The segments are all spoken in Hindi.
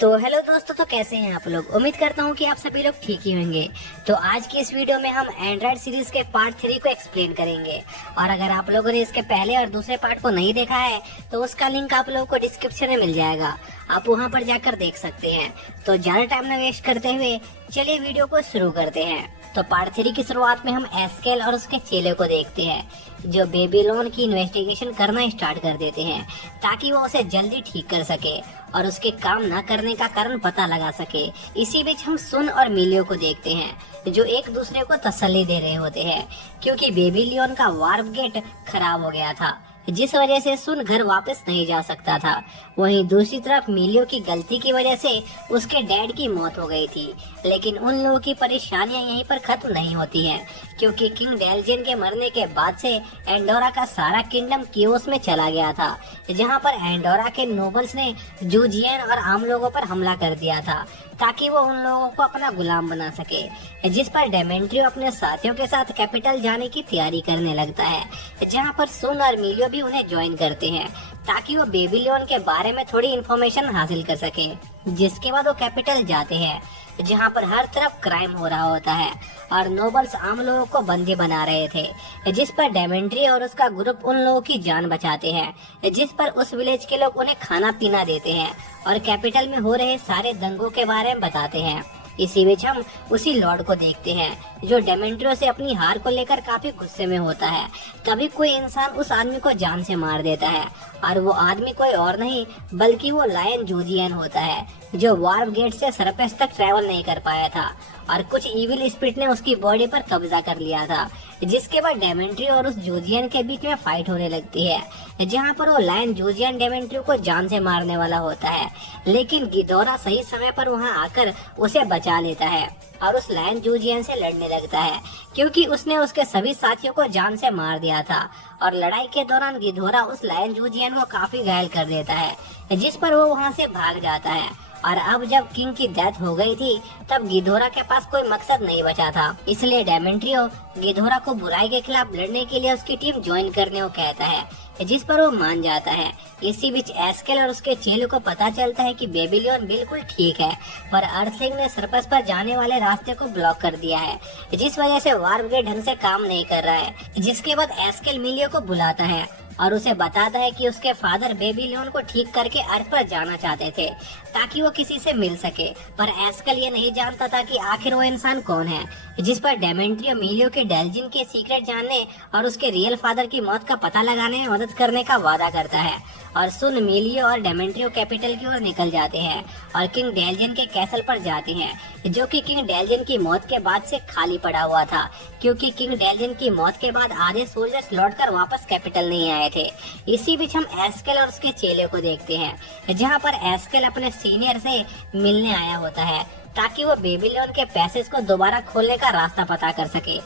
तो हेलो दोस्तों, तो कैसे हैं आप लोग। उम्मीद करता हूं कि आप सभी लोग ठीक ही होंगे। तो आज की इस वीडियो में हम एंड्रॉइड सीरीज के पार्ट 3 को एक्सप्लेन करेंगे। और अगर आप लोगों ने इसके पहले और दूसरे पार्ट को नहीं देखा है तो उसका लिंक आप लोगों को डिस्क्रिप्शन में मिल जाएगा, आप वहां पर जाकर देख सकते हैं। तो ज्यादा टाइम न वेस्ट करते हुए चलिए वीडियो को शुरू करते हैं। तो पार्ट 3 की शुरुआत में हम एस्केल और उसके चेले को देखते हैं, जो बेबीलोन की इन्वेस्टिगेशन करना स्टार्ट कर देते हैं ताकि वो उसे जल्दी ठीक कर सके और उसके काम न करने का कारण पता लगा सके। इसी बीच हम सुन और मिलियो को देखते हैं, जो एक दूसरे को तसल्ली दे रहे होते हैं क्योंकि बेबीलोन का वार्प गेट खराब हो गया था, जिस वजह से सुन घर वापस नहीं जा सकता था। वहीं दूसरी तरफ मिलियो की गलती की वजह से उसके डैड की मौत हो गई थी। लेकिन उन लोगों की परेशानियां यहीं पर खत्म नहीं होती हैं, क्योंकि किंग डेलजिन के मरने के बाद से एंडोरा का सारा किंगडम कियोस में चला गया था, जहां पर एंडोरा के नोबल्स ने जूजियन और आम लोगों पर हमला कर दिया था ताकि वो उन लोगों को अपना गुलाम बना सके। जिस पर डेमेंट्रियो अपने साथियों के साथ कैपिटल जाने की तैयारी करने लगता है, जहां पर सुन और मिलियो भी उन्हें ज्वाइन करते हैं ताकि वो बेबीलोन के बारे में थोड़ी इन्फॉर्मेशन हासिल कर सके। जिसके बाद वो कैपिटल जाते हैं, जहां पर हर तरफ क्राइम हो रहा होता है और नोबल्स आम लोगों को बंदी बना रहे थे। जिस पर डेमेंट्री और उसका ग्रुप उन लोगों की जान बचाते हैं, जिस पर उस विलेज के लोग उन्हें खाना पीना देते हैं और कैपिटल में हो रहे सारे दंगों के बारे में बताते हैं। इसी बीच हम उसी लॉर्ड को देखते हैं, जो डेमेंट्रियो से अपनी हार को लेकर काफी गुस्से में होता है। तभी कोई इंसान उस आदमी को जान से मार देता है और वो आदमी कोई और नहीं बल्कि वो लायन जूजियन होता है, जो वार्प गेट से सरफेस तक ट्रैवल नहीं कर पाया था और कुछ इविल स्पिरिट ने उसकी बॉडी पर कब्जा कर लिया था। जिसके बाद डेमेंट्रियो और उस जूजियन के बीच में फाइट होने लगती है, जहां पर वो लायन जूजियन डेमेंट्रियो को जान से मारने वाला होता है, लेकिन गिदोरा सही समय पर वहां आकर उसे बचा लेता है और उस लायन जूजियन से लड़ने लगता है, क्योंकि उसने उसके सभी साथियों को जान से मार दिया था। और लड़ाई के दौरान गिदोरा उस लायन जूजियन को काफी घायल कर देता है, जिस पर वो वहां से भाग जाता है। और अब जब किंग की डेथ हो गई थी, तब गिदोरा के पास कोई मकसद नहीं बचा था, इसलिए डेमेंट्रियो गिदोरा को बुराई के खिलाफ लड़ने के लिए उसकी टीम ज्वाइन करने को कहता है, जिस पर वो मान जाता है। इसी बीच एस्केल और उसके चेले को पता चलता है कि बेबीलोन बिल्कुल ठीक है, पर अर्थलिंग ने सरपस पर जाने वाले रास्ते को ब्लॉक कर दिया है, जिस वजह से वार्प गेट ढंग से काम नहीं कर रहा है। जिसके बाद एस्केल मिलियो को बुलाता है और उसे बताता है कि उसके फादर बेबीलोन को ठीक करके अर्थ पर जाना चाहते थे ताकि वो किसी से मिल सके, पर एस्केल ये नहीं जानता था कि आखिर वो इंसान कौन है। जिस पर डेमेंट्रियो मिलियो के डेलजिन के सीक्रेट जानने और उसके रियल फादर की मौत का पता लगाने में मदद करने का वादा करता है। और सुन, मिलियो और डेमेंट्रियो कैपिटल की ओर निकल जाते हैं और किंग डेलजिन के कैसल पर जाते हैं, जो कि किंग डेलजिन की मौत के बाद से खाली पड़ा हुआ था, क्योंकि किंग डेलजिन की मौत के बाद आधे सोल्जर्स लौटकर वापस कैपिटल नहीं आए थे। इसी बीच हम एस्केल और उसके चेले को देखते हैं, जहां पर एस्केल अपने सीनियर से मिलने आया होता है ताकि वो बेबीलोन के पैसेज को दोबारा खोलने का रास्ता पता कर सके।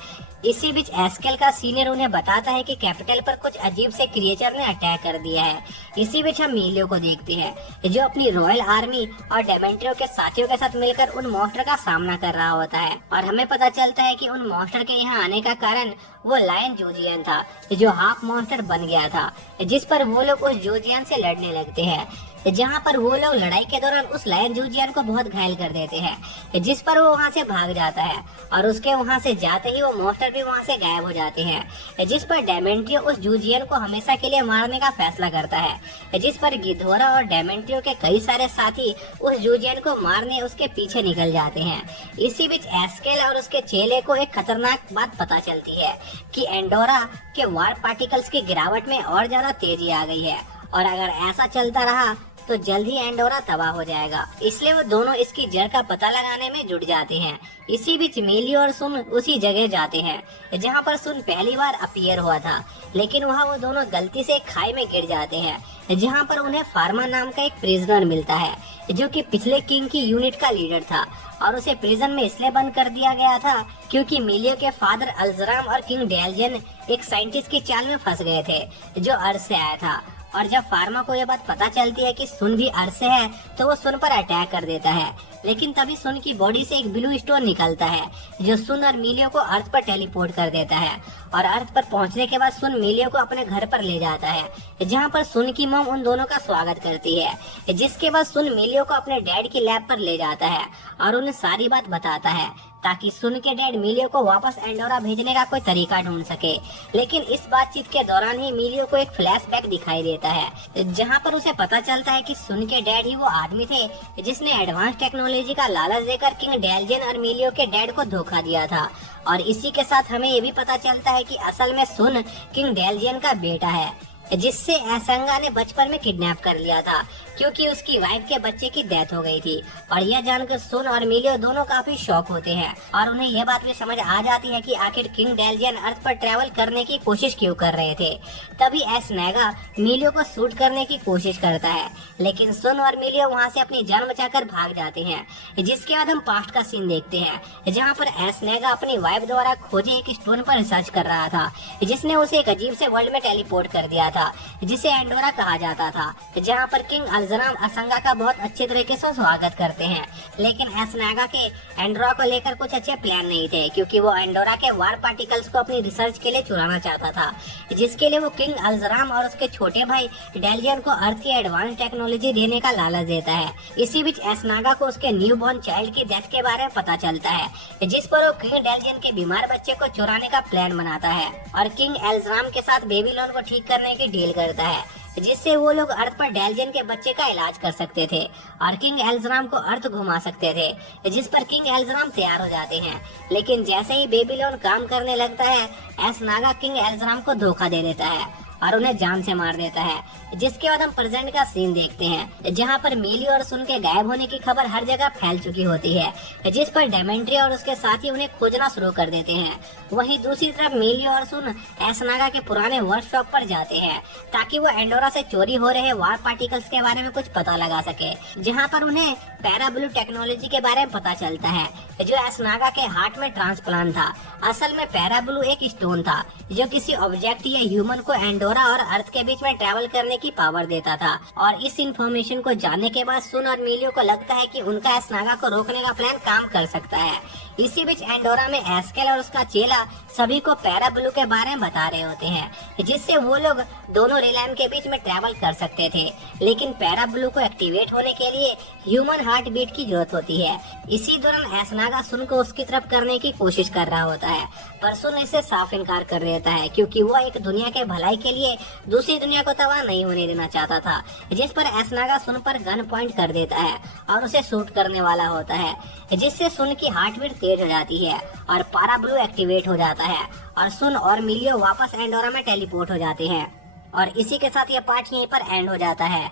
इसी बीच एस्केल का सीनियर उन्हें बताता है कि कैपिटल पर कुछ अजीब से क्रिएचर ने अटैक कर दिया है। इसी बीच हम मिलियो को देखते हैं, जो अपनी रॉयल आर्मी और डेमेंट्रियो के साथियों के साथ मिलकर उन मॉन्स्टर का सामना कर रहा होता है। और हमें पता चलता है कि उन मॉन्स्टर के यहाँ आने का कारण वो लायन जूजियन था, जो हाफ मॉन्स्टर बन गया था। जिस पर वो लोग उस जूजियन से लड़ने लगते हैं, जहां पर वो लोग लड़ाई के दौरान उस लायन जूजियन को बहुत घायल कर देते हैं, जिस पर वो वहां से भाग जाता है और उसके वहां से जाते ही वो मॉन्स्टर भी वहां से गायब हो जाते हैं। जिस पर डेमेंट्रियो उस जूजियन को हमेशा के लिए मारने का फैसला करता है, जिस पर गिदोरा और डेमेंट्रियो के कई सारे साथी उस जूजियन को मारने उसके पीछे निकल जाते हैं। इसी बीच एस्केल और उसके चेले को एक खतरनाक बात पता चलती है कि एंडोरा के वार्प पार्टिकल्स की गिरावट में और ज्यादा तेजी आ गई है और अगर ऐसा चलता रहा तो जल्द ही एंडोरा तबाह हो जाएगा। इसलिए वो दोनों इसकी जड़ का पता लगाने में जुट जाते हैं। इसी बीच मिलियो और सुन उसी जगह जाते हैं जहां पर सुन पहली बार अपीयर हुआ था, लेकिन वहां वो दोनों गलती से खाई में गिर जाते हैं, जहां पर उन्हें फार्मा नाम का एक प्रिजनर मिलता है, जो कि पिछले किंग की यूनिट का लीडर था और उसे प्रिजन में इसलिए बंद कर दिया गया था क्योंकि मिलियो के फादर अल्जराम और किंग डेलजिन एक साइंटिस्ट की चाल में फंस गए थे, जो अर्थ से आया था। और जब फार्मा को यह बात पता चलती है कि सुन भी अर्थ से है, तो वो सुन पर अटैक कर देता है, लेकिन तभी सुन की बॉडी से एक ब्लू स्टोन निकलता है जो सुन और मिलियो को अर्थ पर टेलीपोर्ट कर देता है। और अर्थ पर पहुंचने के बाद सुन मिलियो को अपने घर पर ले जाता है जहां पर सुन की मॉम उन दोनों का स्वागत करती है। जिसके बाद सुन मिलियो को अपने डैड की लैब पर ले जाता है और उन्हें सारी बात बताता है ताकि सुन के डैड मिलियो को वापस एंडोरा भेजने का कोई तरीका ढूंढ सके। लेकिन इस बातचीत के दौरान ही मिलियो को एक फ्लैशबैक दिखाई देता है जहां पर उसे पता चलता है कि सुन के डैड ही वो आदमी थे जिसने एडवांस टेक्नोलॉजी का लालच देकर किंग डेलजियन और मिलियो के डैड को धोखा दिया था। और इसी के साथ हमें ये भी पता चलता है कि असल में सुन किंग डेलजियन का बेटा है जिससे एसंगा ने बचपन में किडनैप कर लिया था क्योंकि उसकी वाइफ के बच्चे की डेथ हो गई थी। और यह जानकर सुन और मिलियो दोनों काफी शॉक होते हैं और उन्हें यह बात भी समझ आ जाती है कि आखिर किंग डेलजियन अर्थ पर ट्रैवल करने की कोशिश क्यों कर रहे थे। तभी एसनेगा मिलियो को शूट करने की कोशिश करता है लेकिन सुन और मिलियो वहाँ से अपनी जान बचाकर भाग जाते हैं। जिसके बाद हम पास्ट का सीन देखते हैं जहाँ पर एसनेगा अपनी वाइफ द्वारा खोजे एक स्टोन पर रिसर्च कर रहा था जिसने उसे एक अजीब से वर्ल्ड में टेलीपोर्ट कर दिया था जिसे एंडोरा कहा जाता था, जहां पर किंग अल्जराम असंगा का बहुत अच्छे तरीके से स्वागत करते हैं। लेकिन एसनागा के एंडोरा को लेकर कुछ अच्छे प्लान नहीं थे क्योंकि वो एंडोरा के वार पार्टिकल्स को अपनी रिसर्च के लिए चुराना चाहता था जिसके लिए वो किंग अल्जराम और उसके छोटे भाई डेलजियन को अर्थ की एडवांस टेक्नोलॉजी देने का लालच देता है। इसी बीच एसनागा को उसके न्यू बॉर्न चाइल्ड की डेथ के बारे में पता चलता है जिस पर वो किंग डेलजियन के बीमार बच्चे को चुराने का प्लान बनाता है और किंग अल्जराम के साथ बेबीलोन को ठीक करने की डील करता है जिससे वो लोग अर्थ पर डेलजियन के बच्चे का इलाज कर सकते थे और किंग एल्जराम को अर्थ घुमा सकते थे जिस पर किंग एल्जराम तैयार हो जाते हैं। लेकिन जैसे ही बेबीलोन काम करने लगता है एसनागा किंग एल्जराम को धोखा दे देता है और उन्हें जान से मार देता है। जिसके बाद हम प्रेजेंट का सीन देखते हैं जहां पर मिलियो और सुन के गायब होने की खबर हर जगह फैल चुकी होती है जिस पर डेमेंट्री और उसके साथी उन्हें खोजना शुरू कर देते हैं। वहीं दूसरी तरफ मिलियो और सुन एसनागा के पुराने वर्कशॉप पर जाते हैं ताकि वो एंडोरा से चोरी हो रहे वार पार्टिकल्स के बारे में कुछ पता लगा सके, जहाँ पर उन्हें पैराब्लू टेक्नोलॉजी के बारे में पता चलता है जो एसनागा के हार्ट में ट्रांसप्लांट था। असल में पैराब्लू एक स्टोन था जो किसी ऑब्जेक्ट या ह्यूमन को एंडोरा और अर्थ के बीच में ट्रैवल करने की पावर देता था। और इस इंफॉर्मेशन को जानने के बाद सुन और मिलियो को लगता है कि उनका एसनागा को रोकने का प्लान काम कर सकता है। इसी बीच एंडोरा में एस्केल और उसका चेला सभी को पैराब्लू के बारे में बता रहे होते हैं जिससे वो लोग दोनों रिलैम के बीच में ट्रैवल कर सकते थे। लेकिन पैराब्लू को एक्टिवेट होने के लिए ह्यूमन हार्ट बीट की जरूरत होती है। इसी दौरान एसनागा सुन को उसकी तरफ करने की कोशिश कर रहा होता है पर सुन इसे साफ इनकार कर देता है क्योंकि वो एक दुनिया के भलाई के लिए दूसरी दुनिया को तबाह नहीं होने देना चाहता था। जिस पर एसनागा सुन पर गन पॉइंट कर देता है और उसे शूट करने वाला होता है जिससे सुन की हार्ट बीट तेज हो जाती है और पैराब्लू एक्टिवेट हो जाता है और सुन और मिलियो वापस एंडोरा में टेलीपोर्ट हो जाते हैं। और इसी के साथ यह पार्ट यहीं पर एंड हो जाता है।